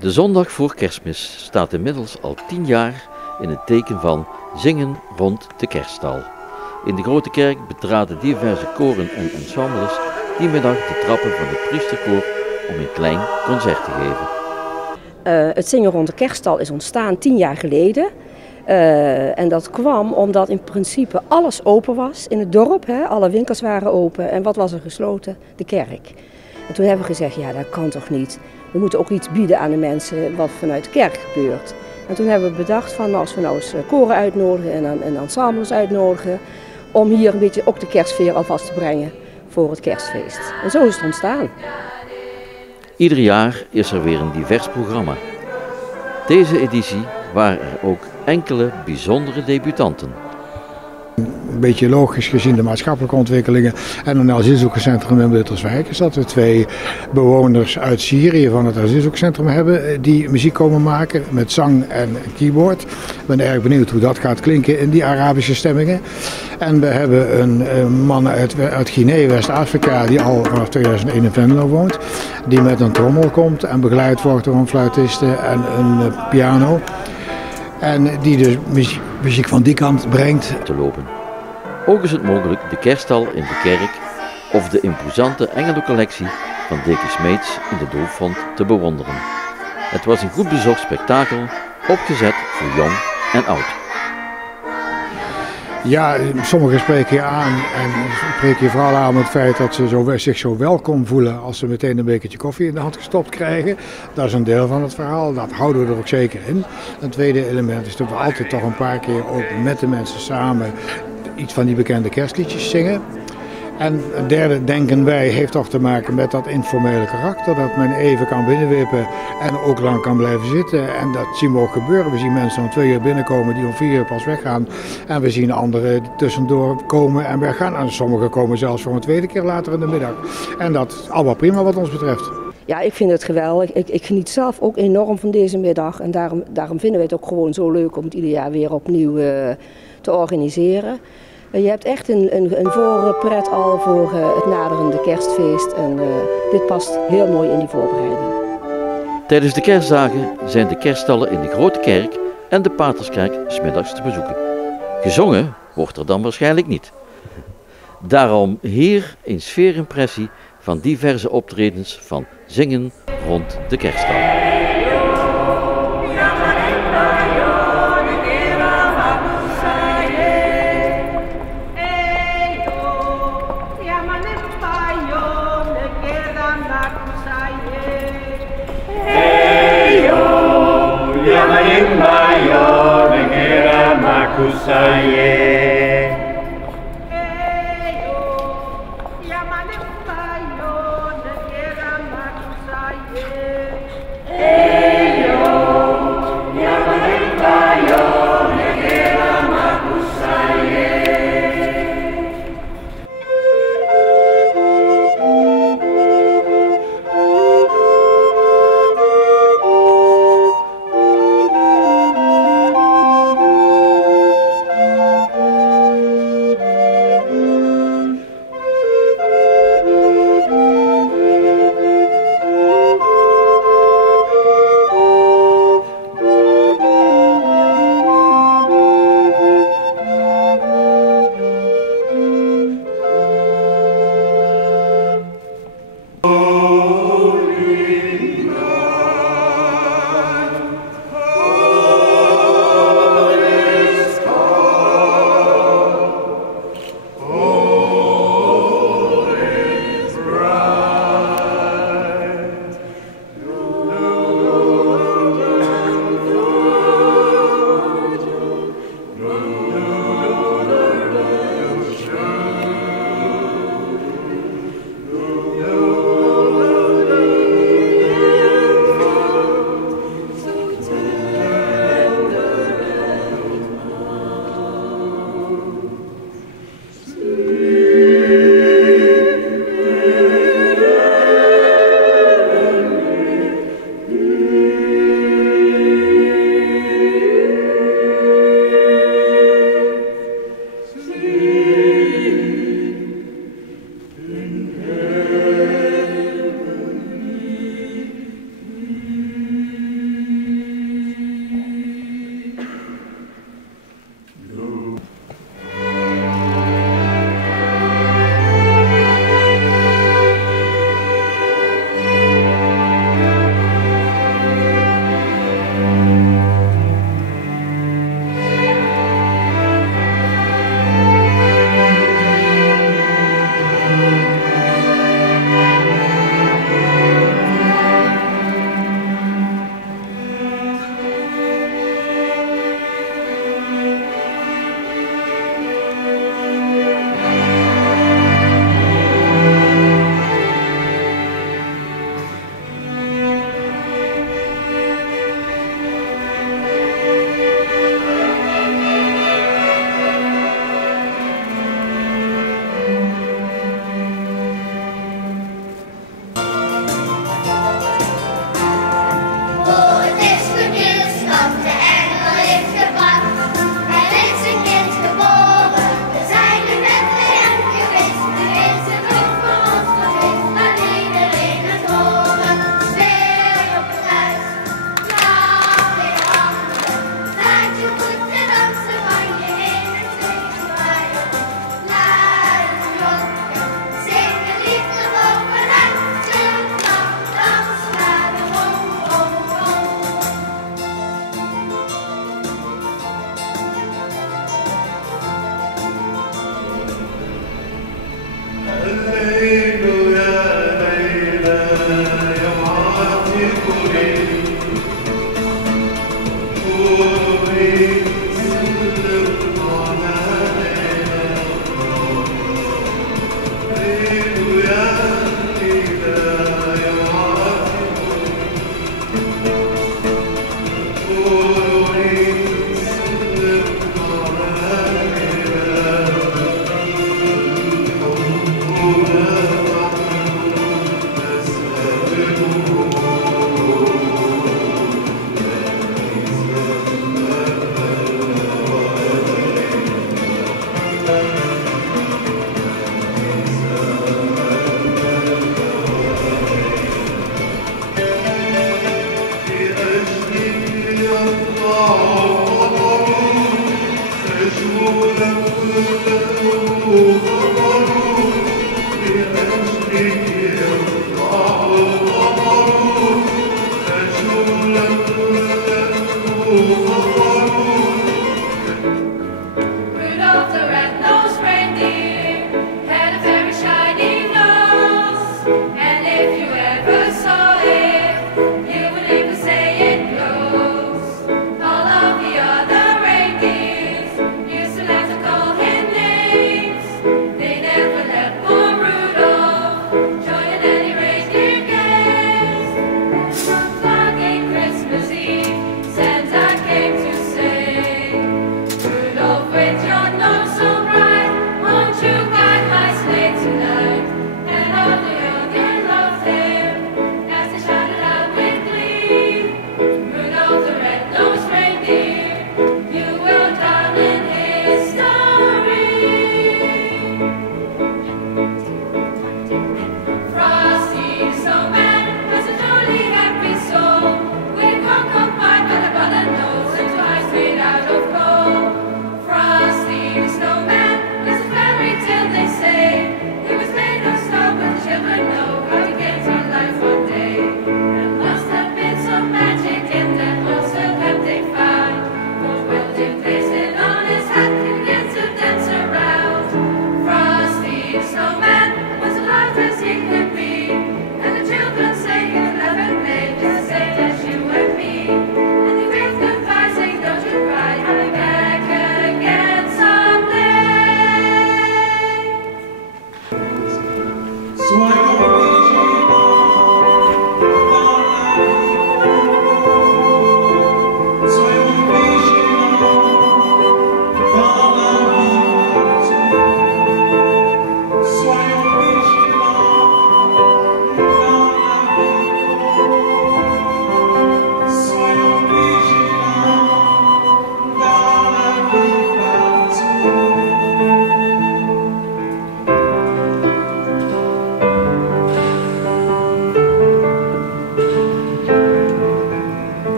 De zondag voor Kerstmis staat inmiddels al 10 jaar in het teken van zingen rond de kerststal. In de Grote Kerk betraden diverse koren en ensembles die middag de trappen van het priesterkoor om een klein concert te geven. Het zingen rond de kerststal is ontstaan 10 jaar geleden. En dat kwam omdat in principe alles open was in het dorp. Alle winkels waren open. En wat was er gesloten? De kerk. En toen hebben we gezegd, ja, dat kan toch niet. We moeten ook iets bieden aan de mensen wat vanuit de kerk gebeurt. En toen hebben we bedacht van als we nou eens koren uitnodigen en ensembles uitnodigen. Om hier een beetje ook de kerstsfeer alvast te brengen voor het kerstfeest. En zo is het ontstaan. Ieder jaar is er weer een divers programma. Deze editie waren er ook enkele bijzondere debutanten. Een beetje logisch gezien de maatschappelijke ontwikkelingen en een asielzoekerscentrum in Butterswijk is dat we 2 bewoners uit Syrië van het asielzoekerscentrum hebben die muziek komen maken met zang en keyboard. Ik ben erg benieuwd hoe dat gaat klinken in die Arabische stemmingen. En we hebben een man uit Guinea, West-Afrika, die al vanaf 2001 in Venlo woont, die met een trommel komt en begeleid wordt door een fluitiste en een piano. En die dus muziek van die kant brengt. Te lopen. Ook is het mogelijk de kerststal in de kerk of de imposante engelencollectie van Deke Smeets in de Doopvont te bewonderen. Het was een goed bezocht spektakel, opgezet voor jong en oud. Ja, sommigen spreken je aan en spreken je vooral aan het feit dat ze zich zo welkom voelen als ze meteen een bekertje koffie in de hand gestopt krijgen. Dat is een deel van het verhaal, dat houden we er ook zeker in. Een tweede element is dat we altijd toch een paar keer ook met de mensen samen iets van die bekende kerstliedjes zingen. En het derde, denken wij, heeft toch te maken met dat informele karakter. Dat men even kan binnenwippen en ook lang kan blijven zitten. En dat zien we ook gebeuren. We zien mensen om 2 uur binnenkomen die om 4 uur pas weggaan. En we zien anderen tussendoor komen en weggaan. En sommigen komen zelfs voor een tweede keer later in de middag. En dat is allemaal prima wat ons betreft. Ja, ik vind het geweldig. Ik geniet zelf ook enorm van deze middag. En daarom vinden we het ook gewoon zo leuk om het ieder jaar weer opnieuw te organiseren. Je hebt echt een voorpret al voor het naderende kerstfeest en dit past heel mooi in die voorbereiding. Tijdens de kerstdagen zijn de kerststallen in de Grote Kerk en de Paterskerk 's middags te bezoeken. Gezongen wordt er dan waarschijnlijk niet. Daarom hier een sfeerimpressie van diverse optredens van zingen rond de kerststal. Mayo, negera makusaye.